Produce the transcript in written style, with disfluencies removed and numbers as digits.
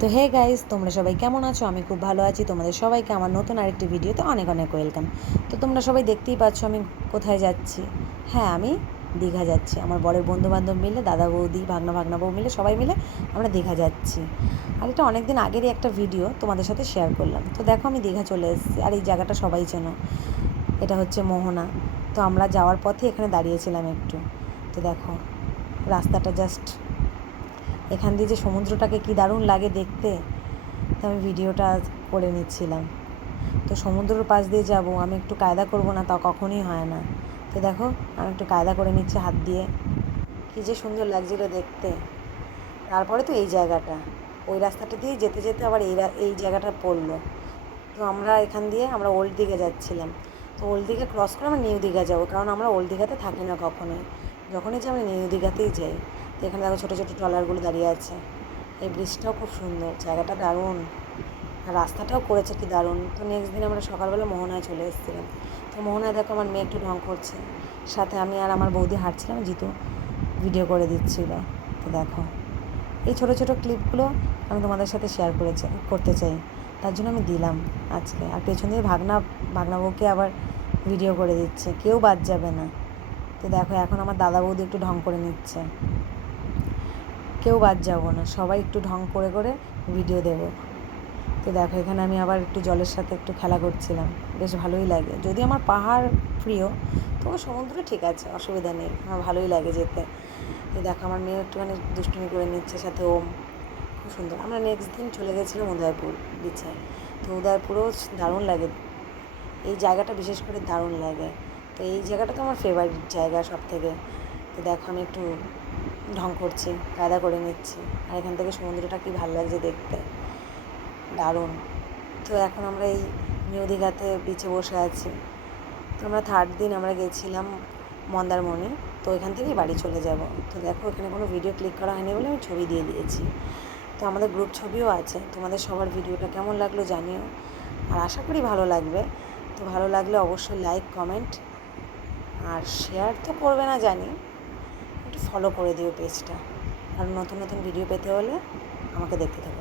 তো hey guys, তোমরা সবাই কেমন আছো? আমি খুব ভালো আছি। তোমাদের সবাইকে আমার নতুন আরেকটি ভিডিওতে অনেক অনেক ওয়েলকাম। তো তোমরা সবাই দেখতেই পাচ্ছ আমি কোথায় যাচ্ছি। হ্যাঁ, আমি দীঘা যাচ্ছি। আমার বরের বন্ধুবান্ধব মিলে, দাদা বৌদি, ভাগনা বউ মিলে, সবাই মিলে আমরা দীঘা যাচ্ছি। আর এটা অনেক দিন আগেরই একটা ভিডিও তোমাদের সাথে শেয়ার করলাম। তো দেখো আমি দীঘা চলে এসেছি। আর এই জায়গাটা সবাই চেনো, এটা হচ্ছে মোহনা। তো আমরা যাওয়ার পথে এখানে দাঁড়িয়েছিলাম একটু। তো দেখো রাস্তাটা জাস্ট, এখান দিয়ে যে সমুদ্রটাকে কি দারুণ লাগে দেখতে। তো আমি ভিডিওটা করে নিচ্ছিলাম। তো সমুদ্রের পাশ দিয়ে যাব, আমি একটু কায়দা করব না তা কখনই হয় না। তো দেখো আমি একটু কায়দা করে নিচ্ছি হাত দিয়ে, কী যে সুন্দর লাগছিল দেখতে। তারপরে তো এই জায়গাটা, ওই রাস্তাটা দিয়ে যেতে যেতে আবার এই জায়গাটা পড়লো। তো আমরা এখান দিয়ে আমরা ওল্ড দীঘা যাচ্ছিলাম। তো ওল্ড দীঘা ক্রস করে আমরা নিউ দীঘা যাবো, কারণ আমরা ওল্ড দীঘাতে থাকি না কখনোই। যখনই যাই আমরা নিউ দীঘাতেই যাই। তো এখানে দেখো ছোটো ছোটো ট্রলারগুলো দাঁড়িয়ে আছে। এই ব্রিজটাও খুব সুন্দর, জায়গাটা দারুণ, আর রাস্তাটাও করেছে কি দারুণ। তো নেক্সট দিন আমরা সকালবেলা মোহনায় চলে এসেছিলাম। তো মোহনায় দেখো আমার মেয়ে একটু ঢং করছে, সাথে আমি আর আমার বৌদি হাঁটছিলাম, জিতু ভিডিও করে দিচ্ছিল। তো দেখো এই ছোটো ছোটো ক্লিপগুলো আমি তোমাদের সাথে শেয়ার করতে চাই, তার জন্য আমি দিলাম আজকে। আর পেছন দিয়ে ভাগনা বউকে আবার ভিডিও করে দিচ্ছে, কেউ বাদ যাবে না। তো দেখো এখন আমার দাদা বৌদি একটু ঢং করে নিচ্ছে, কেউ বাদ যাবো না, সবাই একটু ঢং করে করে ভিডিও দেবো। তো দেখো এখানে আমি আবার একটু জলের সাথে একটু খেলা করছিলাম, বেশ ভালোই লাগে। যদি আমার পাহাড় প্রিয়, তবু সমুদ্র ঠিক আছে, অসুবিধা নেই, আমার ভালোই লাগে যেতে। তো দেখো আমার মেয়ে একটুখানি দুষ্টুমি করে নিচ্ছে, সাথে ওম, খুব সুন্দর। আমরা নেক্সট দিন চলে গেছিলাম উদয়পুর বিচে। তো উদয়পুরেও দারুণ লাগে, এই জায়গাটা বিশেষ করে দারুণ লাগে। তো এই জায়গাটা তো আমার ফেভারিট জায়গা সব থেকে। তো দেখো আমি একটু ঢং করছি, কায়দা করে নিচ্ছি, আর এখান থেকে সমুদ্রটা কী ভালো লাগছে দেখতে, দারুণ। তো এখন আমরা এই নিউ দীঘাতে বিচে বসে আছি। তো আমরা থার্ড দিন আমরা গেছিলাম মন্দারমণি। তো এখান থেকেই বাড়ি চলে যাব। তো দেখো এখানে কোনো ভিডিও ক্লিক করা হয়নি বলে আমি ছবি দিয়ে দিয়েছি। তো আমাদের গ্রুপ ছবিও আছে। তোমাদের সবার ভিডিওটা কেমন লাগলো জানিও, আর আশা করি ভালো লাগবে। তো ভালো লাগলে অবশ্যই লাইক, কমেন্ট আর শেয়ার তো করবে না জানি, একটু ফলো করে দিও পেজটা। আর নতুন নতুন ভিডিও পেতে হলে আমাকে দেখতে থাকো।